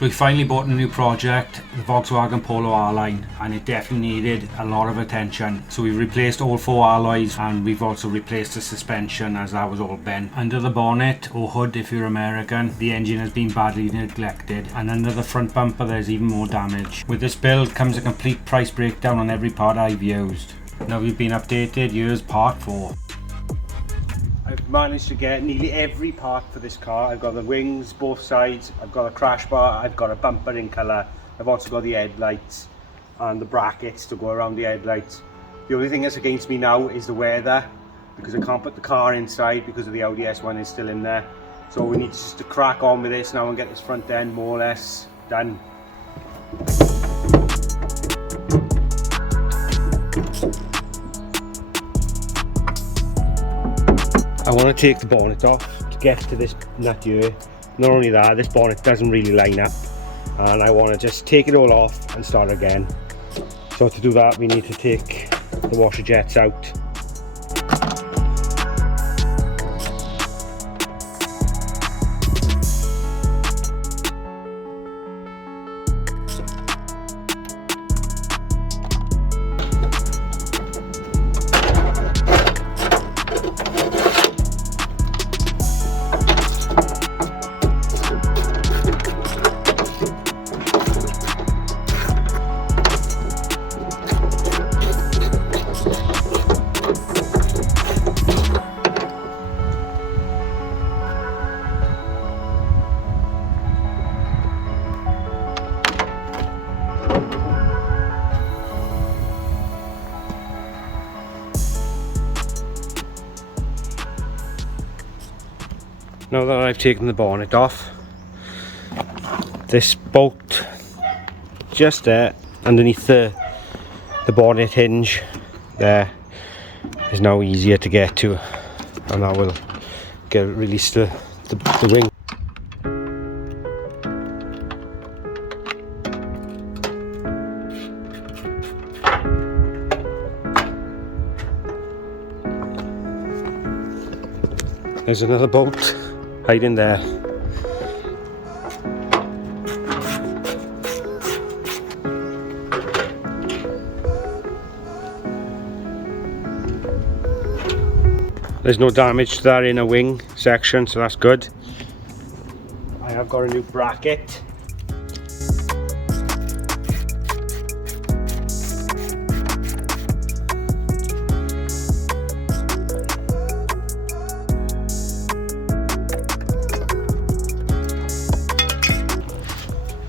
So we finally bought a new project, the Volkswagen Polo R Line, and it definitely needed a lot of attention. So we've replaced all 4 alloys, and we've also replaced the suspension as that was all bent. Under the bonnet, or hood if you're American, the engine has been badly neglected, and under the front bumper there's even more damage. With this build comes a complete price breakdown on every part I've used. Now we've been updated, here's part 4. I've managed to get nearly every part for this car. I've got the wings, both sides, I've got a crash bar, I've got a bumper in colour, I've also got the headlights and the brackets to go around the headlights. The only thing that's against me now is the weather, because I can't put the car inside because of the Audi S1 is still in there. So we need just to crack on with this now and get this front end more or less done. I want to take the bonnet off to get to this nut here. Not only that, this bonnet doesn't really line up, and I want to just take it all off and start again. So to do that we need to take the washer jets out. Now that I've taken the bonnet off, this bolt just there underneath the bonnet hinge there is now easier to get to, and I will release the wing. There's another bolt hiding there. There's no damage to that inner wing section, so that's good. I have got a new bracket.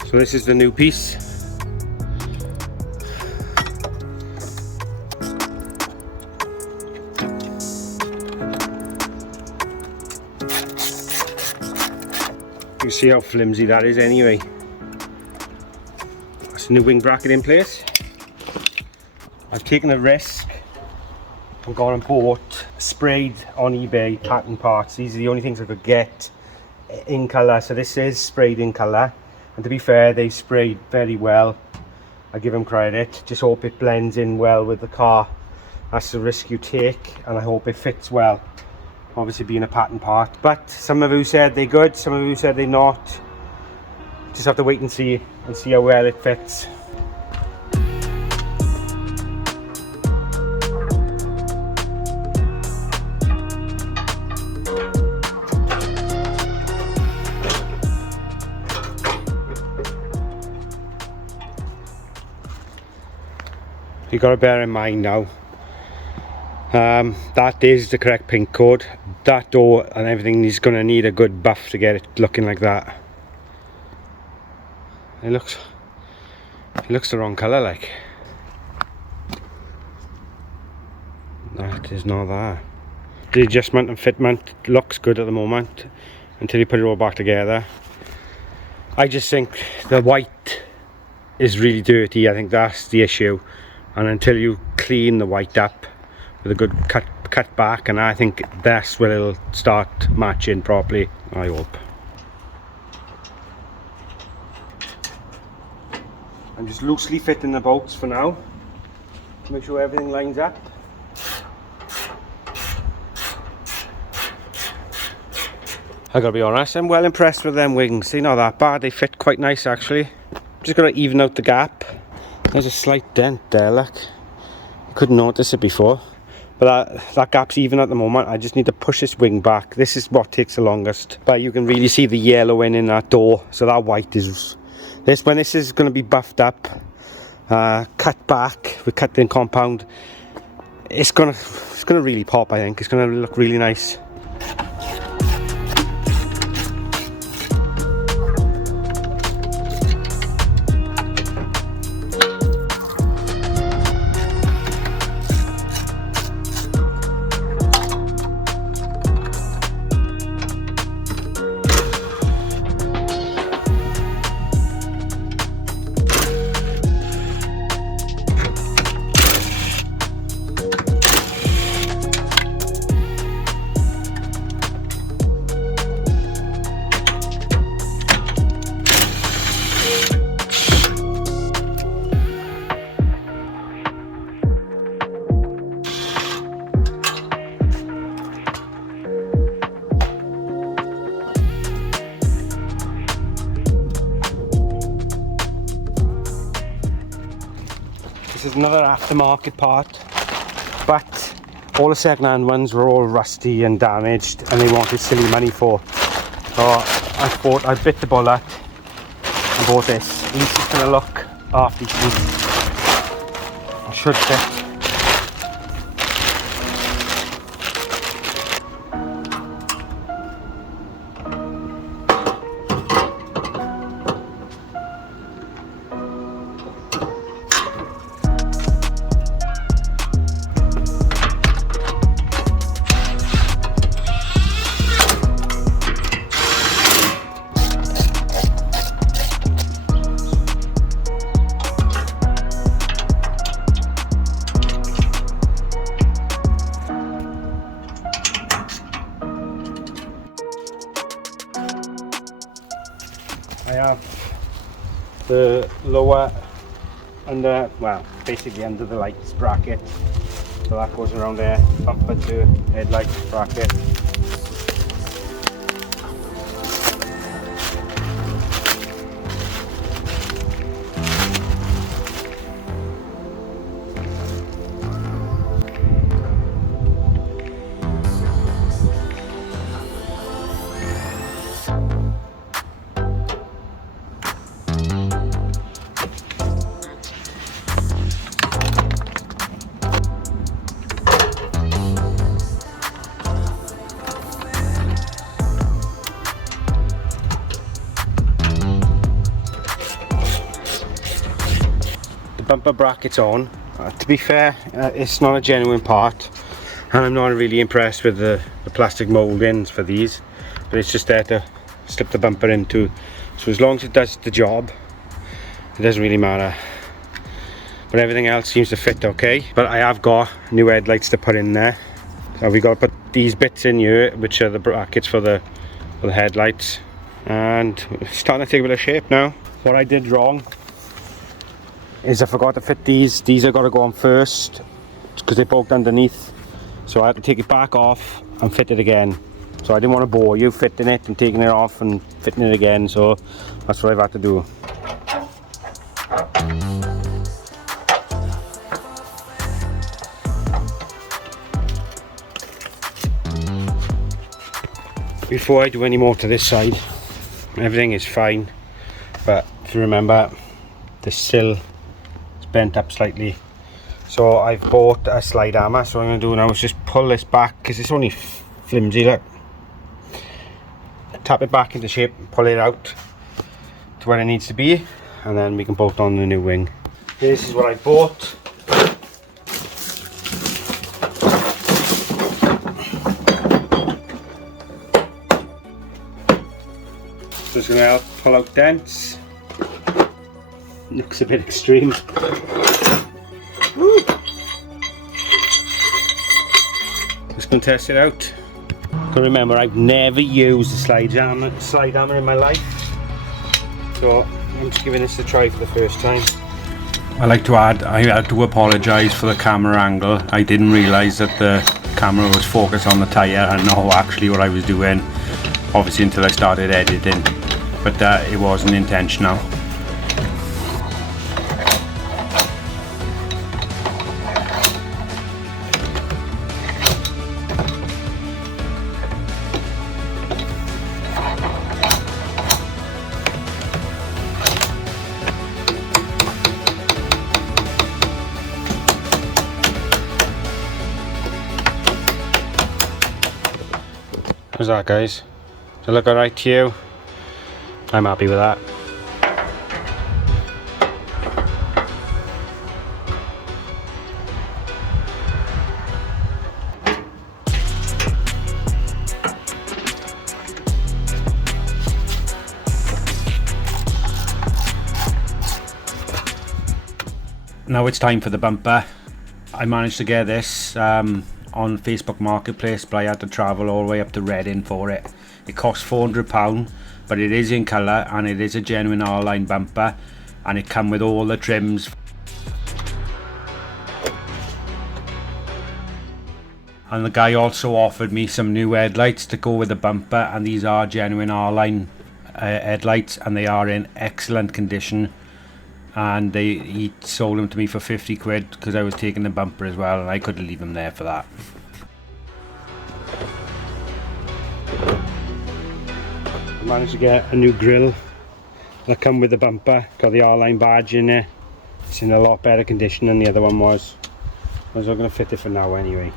So this is the new piece. You can see how flimsy that is anyway. That's the new wing bracket in place. I've taken a risk and gone and bought sprayed on eBay pattern parts. These are the only things I could get in colour, so this is sprayed in colour. And to be fair, they sprayed very well. I give them credit. Just hope it blends in well with the car. That's the risk you take, and I hope it fits well. Obviously being a pattern part. But some of you said they're good, some of you said they're not. Just have to wait and see how well it fits. You got to bear in mind now, that is the correct paint code. That door and everything is going to need a good buff to get it looking like that. It looks the wrong colour, like. That is not that. The adjustment and fitment looks good at the moment until you put it all back together. I just think the white is really dirty. I think that's the issue. And until you clean the white up with a good cut back, and I think that's where it'll start matching properly, I hope. I'm just loosely fitting the bolts for now to make sure everything lines up. I gotta be honest, I'm well impressed with them wings. They're not that bad, they fit quite nice actually. Just gotta even out the gap. There's a slight dent there, look. Couldn't notice it before. But that gap's even at the moment. I just need to push this wing back. This is what takes the longest. But you can really see the yellow in that door. So that white is... When this is going to be buffed up, cut back with cut-in compound, it's gonna really pop, I think. It's gonna look really nice. This is another aftermarket part, but all the second-hand ones were all rusty and damaged, and they wanted silly money for. So I bit the bullet and bought this. At least it's going to look half decent. It should fit. I have the lower under, well, basically under the lights bracket, so that goes around there, bumper to headlights bracket. Bumper brackets on. To be fair, it's not a genuine part, and I'm not really impressed with the plastic mouldings for these, but it's just there to slip the bumper into. So as long as it does the job, it doesn't really matter. But everything else seems to fit okay. But I have got new headlights to put in there. So we got to put these bits in here, which are the brackets for the headlights, and it's starting to take a bit of shape now. What I did wrong is I forgot to fit these. These have got to go on first because they poked underneath, so I had to take it back off and fit it again. So I didn't want to bore you fitting it and taking it off and fitting it again, so that's what I've had to do. Before I do any more to this side, everything is fine, but if you remember, the sill bent up slightly, so I've bought a slide hammer. So what I'm going to do now is just pull this back because it's only flimsy, look. Tap it back into shape, pull it out to where it needs to be, and then we can bolt on the new wing. This is what I bought. So it's going to help pull out dents. Looks a bit extreme. Woo. Just going to test it out. But remember, I've never used a slide hammer in my life, so I'm just giving this a try for the first time. I like to add, I had to apologise for the camera angle. I didn't realise that the camera was focused on the tyre and not actually what I was doing. obviously until I started editing, but it wasn't intentional. How's that, guys? Does it look alright to you? I'm happy with that. Now it's time for the bumper. I managed to get this on Facebook Marketplace, but I had to travel all the way up to Reading for it. It cost £400, but it is in colour and it is a genuine R Line bumper, and it come with all the trims. And the guy also offered me some new headlights to go with the bumper, and these are genuine R Line headlights, and they are in excellent condition. And he sold them to me for 50 quid because I was taking the bumper as well, and I couldn't leave them there for that. I managed to get a new grille that come with the bumper, got the R Line badge in it. It's in a lot better condition than the other one was. I was going to fit it for now anyway.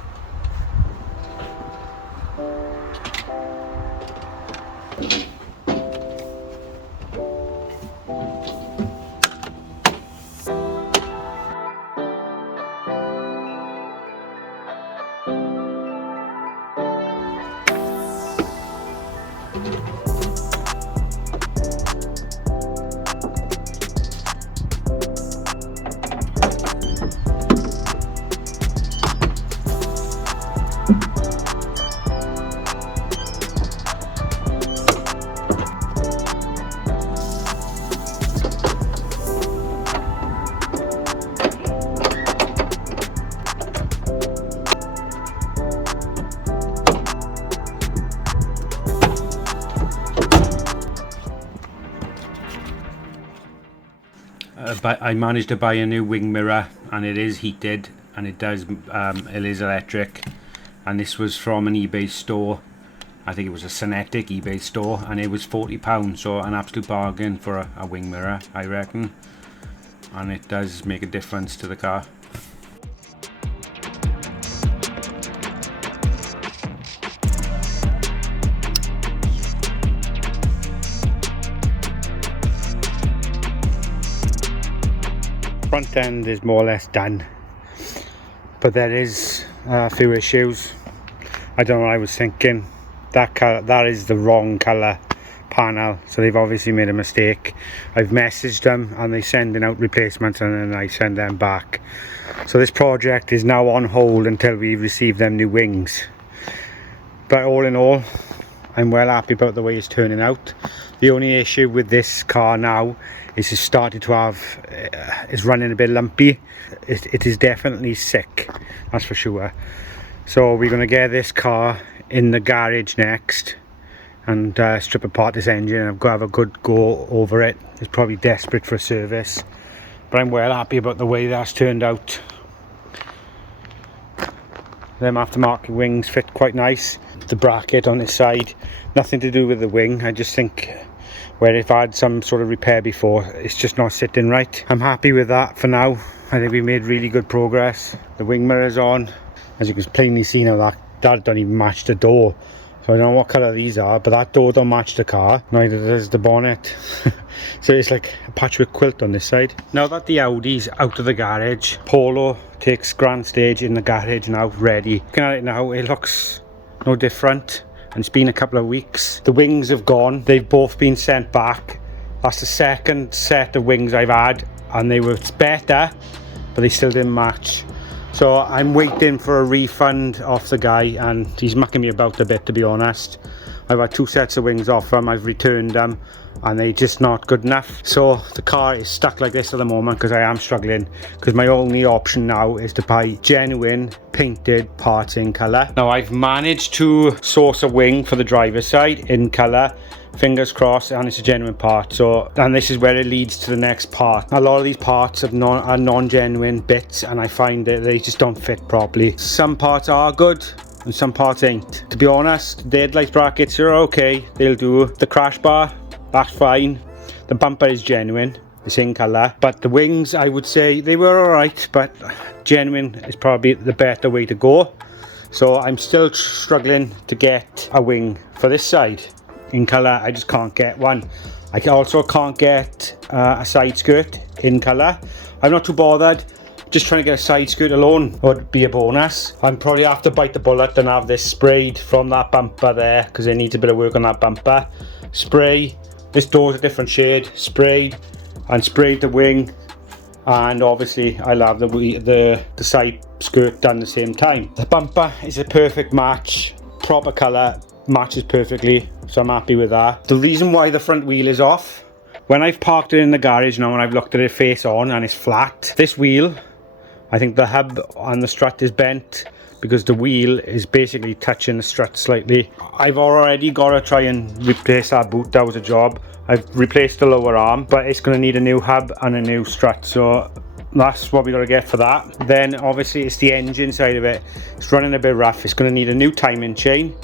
But I managed to buy a new wing mirror, and it is heated, and it is electric, and this was from an eBay store. I think it was a SYNETIQ eBay store, and it was £40, so an absolute bargain for a wing mirror, I reckon. And it does make a difference to the car. Front end is more or less done, but there is a few issues. I don't know what I was thinking. That is the wrong colour panel, so they've obviously made a mistake. I've messaged them and they're sending out replacements, and then I send them back. So this project is now on hold until we receive them new wings. But all in all, I'm well happy about the way it's turning out. The only issue with this car now is it's started to have, it's running a bit lumpy. It is definitely sick, that's for sure. So we're going to get this car in the garage next and strip apart this engine, and I've got to have a good go over it. It's probably desperate for a service, but I'm well happy about the way that's turned out. Them aftermarket wings fit quite nice. The bracket on this side, nothing to do with the wing. I just think where if I had some sort of repair before, it's just not sitting right. I'm happy with that for now. I think we made really good progress. The wing mirror's on, as you can plainly see now. That don't even match the door, so I don't know what colour these are, but that door don't match the car, neither does the bonnet. So it's like a patchwork quilt on this side. Now that the Audi's out of the garage, Polo takes grand stage in the garage now, ready. Looking at it now, it looks no different, and it's been a couple of weeks. The wings have gone, they've both been sent back. That's the second set of wings I've had, and they were better, but they still didn't match. So I'm waiting for a refund off the guy, and he's mucking me about a bit, to be honest. I've had 2 sets of wings off them, I've returned them, and they're just not good enough. So the car is stuck like this at the moment because I am struggling, because my only option now is to buy genuine painted parts in colour. Now I've managed to source a wing for the driver's side in colour, fingers crossed, and it's a genuine part. So, and this is where it leads to the next part. A lot of these parts are non-genuine bits, and I find that they just don't fit properly. Some parts are good and some parts ain't. To be honest, the headlight brackets are okay, they'll do. The crash bar, that's fine. The bumper is genuine, it's in colour. But the wings, I would say they were alright, but genuine is probably the better way to go. So I'm still struggling to get a wing for this side in colour. I just can't get one. I also can't get a side skirt in colour. I'm not too bothered, just trying to get a side skirt alone would be a bonus. I'm probably have to bite the bullet and have this sprayed from that bumper there, because it needs a bit of work on that bumper. Spray, this door's a different shade, sprayed, and sprayed the wing, and obviously I'll have the side skirt done at the same time. The bumper is a perfect match, proper colour, matches perfectly, so I'm happy with that. The reason why the front wheel is off, when I've parked it in the garage now and I've looked at it face on and it's flat, this wheel, I think the hub and the strut is bent because the wheel is basically touching the strut slightly. I've already got to try and replace that boot, that was a job. I've replaced the lower arm, but it's going to need a new hub and a new strut, so that's what we got to get for that. Then obviously it's the engine side of it. It's running a bit rough. It's going to need a new timing chain.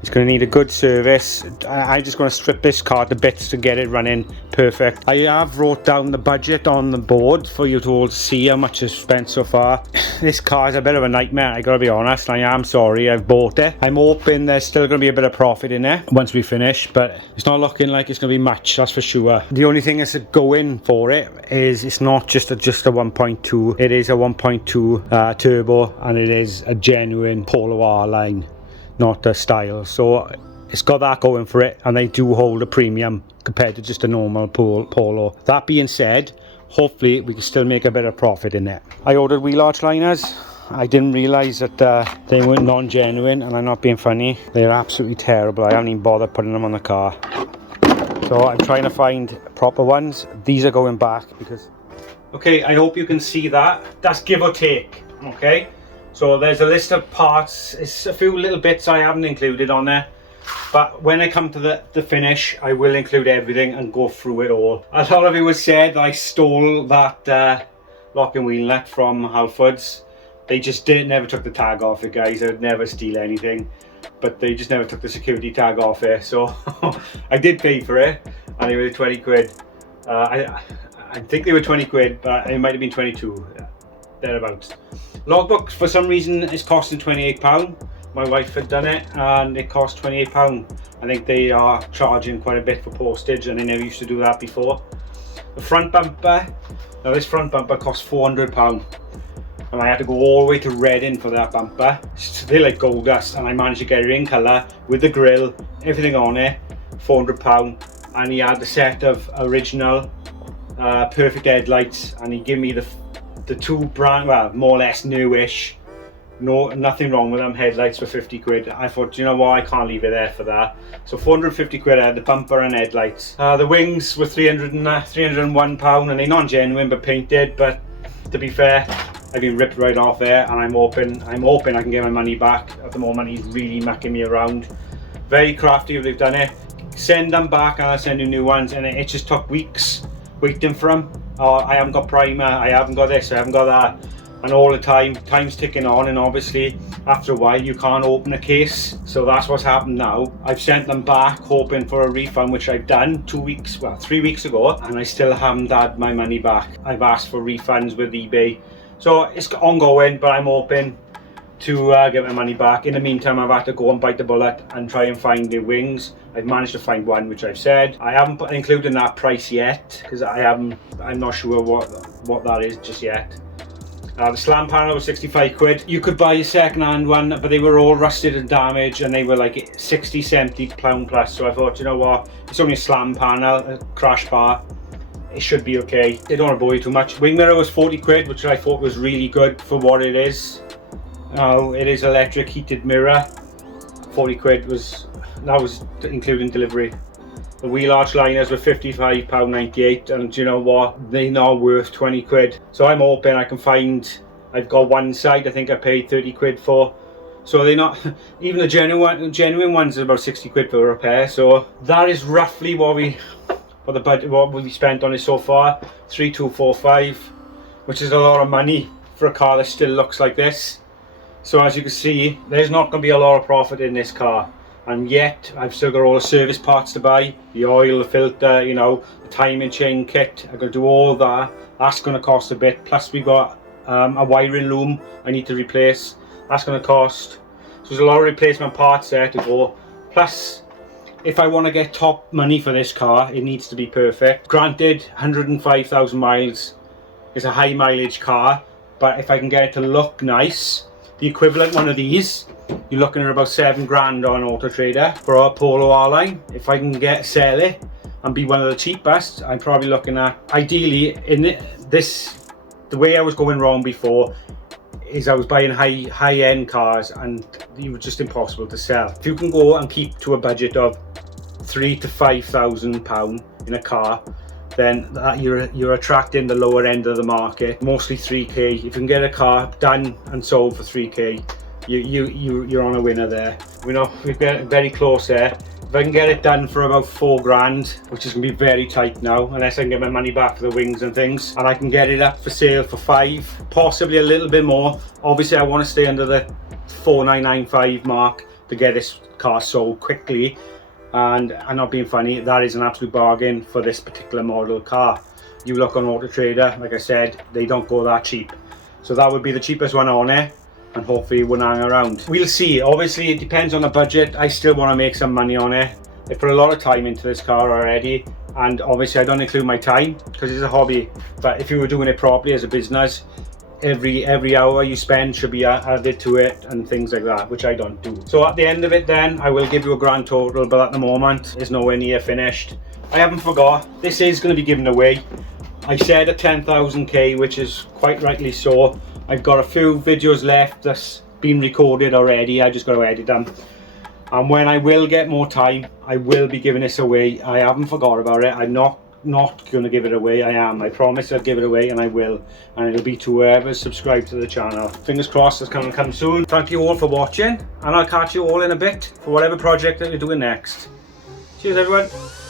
It's going to need a good service. I'm just going to strip this car to bits to get it running perfect. I have wrote down the budget on the board for you to all see how much I've spent so far. This car is a bit of a nightmare, I gotta be honest. I am sorry I've bought it. I'm hoping there's still going to be a bit of profit in there once we finish, but it's not looking like it's going to be much, that's for sure. The only thing that's going for it is it's not just a 1.2, it is a 1.2 turbo, and it is a genuine Polo R Line, not a style, so it's got that going for it, and they do hold a premium compared to just a normal Polo. That being said, hopefully we can still make a bit of profit in it. I ordered wheel arch liners. I didn't realise that they weren't non-genuine, and I'm not being funny, they're absolutely terrible. I haven't even bothered putting them on the car, so I'm trying to find proper ones. These are going back because, okay, I hope you can see that, that's give or take, okay. So there's a list of parts, it's a few little bits I haven't included on there, but when I come to the finish, I will include everything and go through it all. A lot of it was said I stole that locking wheel nut from Halfords. They just never took the tag off it, guys. I would never steal anything, but they just never took the security tag off it, so I did pay for it, and it was 20 quid. I think they were 20 quid, but it might have been 22, thereabouts. Logbook, for some reason, is costing £28. My wife had done it and it cost £28. I think they are charging quite a bit for postage, and they never used to do that before. The front bumper, now this front bumper cost £400, and I had to go all the way to Reading for that bumper. They're like gold dust, and I managed to get it in colour with the grille, everything on it, £400. And he had the set of original perfect headlights, and he gave me the two brand, well, more or less newish, nothing wrong with them, headlights for 50 quid. I thought, you know what, I can't leave it there for that. So 450 quid I had the bumper and headlights. The wings were £301, and they're non-genuine but painted, but to be fair, I've been ripped right off there, and I'm hoping I can get my money back. At the moment he's really mucking me around. Very crafty if they've done it. Send them back and I'll send you new ones, and it just took weeks waiting for them. Oh, I haven't got primer, I haven't got this, I haven't got that, and all the time's ticking on, and obviously after a while you can't open a case, so that's what's happened now. I've sent them back hoping for a refund, which I've done 3 weeks ago, and I still haven't had my money back. I've asked for refunds with eBay, so it's ongoing, but I'm hoping to get my money back. In the meantime, I've had to go and bite the bullet and try and find the wings. I've managed to find one, which I've said. I haven't included in that price yet, because I'm not sure what that is just yet. The slam panel was 65 quid. You could buy a second-hand one, but they were all rusted and damaged, and they were like 60, 70 pound plus. So I thought, you know what, it's only a slam panel, a crash bar, it should be okay. They don't want to bore you too much. Wing mirror was 40 quid, which I thought was really good for what it is. It is electric heated mirror. 40 quid was that was including delivery. The wheel arch liners were £55.98, and do you know what? They're not worth 20 quid. So I'm hoping I can find, I've got one side I think I paid 30 quid for. So they're not, even the genuine ones are about 60 quid for a repair. So that is roughly what we spent on it so far, 3245, which is a lot of money for a car that still looks like this. So as you can see, there's not going to be a lot of profit in this car. And yet I've still got all the service parts to buy, the oil, the filter, you know, the timing chain kit. I'm going to do all that. That's going to cost a bit. Plus we got a wiring loom I need to replace. That's going to cost. So there's a lot of replacement parts there to go. Plus, if I want to get top money for this car, it needs to be perfect. Granted, 105,000 miles is a high mileage car, but if I can get it to look nice, the equivalent one of these, you're looking at about 7 grand on Auto Trader for our Polo R Line. If I can sell it and be one of the cheapest, I'm probably looking at, ideally, the way I was going wrong before is I was buying high-end cars and they were just impossible to sell. If you can go and keep to a budget of £3,000 to £5,000 in a car, then you're attracting the lower end of the market, mostly 3k. If you can get a car done and sold for 3k, you're on a winner there. We know we've got very close there. If I can get it done for about 4 grand, which is going to be very tight now, unless I can get my money back for the wings and things, and I can get it up for sale for 5, possibly a little bit more. Obviously I want to stay under the 4995 mark to get this car sold quickly. And I'm not being funny, that is an absolute bargain for this particular model car. You look on Auto Trader, like I said, they don't go that cheap. So that would be the cheapest one on it, and hopefully it wouldn't hang around. We'll see. Obviously it depends on the budget. I still want to make some money on it. I put a lot of time into this car already, and obviously I don't include my time because it's a hobby. But if you were doing it properly as a business, every hour you spend should be added to it and things like that, which I don't do. So at the end of it then, I will give you a grand total, but at the moment it's nowhere near finished. I haven't forgot, this is going to be given away. I said a 10,000k, which is quite rightly so. I've got a few videos left that's been recorded already, I just got to edit them. And when I will get more time, I will be giving this away. I haven't forgot about it. I'm not going to give it away. I promise I'll give it away, and I will, and it'll be to whoever's subscribed to the channel. Fingers crossed it's going to come soon. Thank you all for watching, and I'll catch you all in a bit for whatever project that you're doing next. Cheers everyone.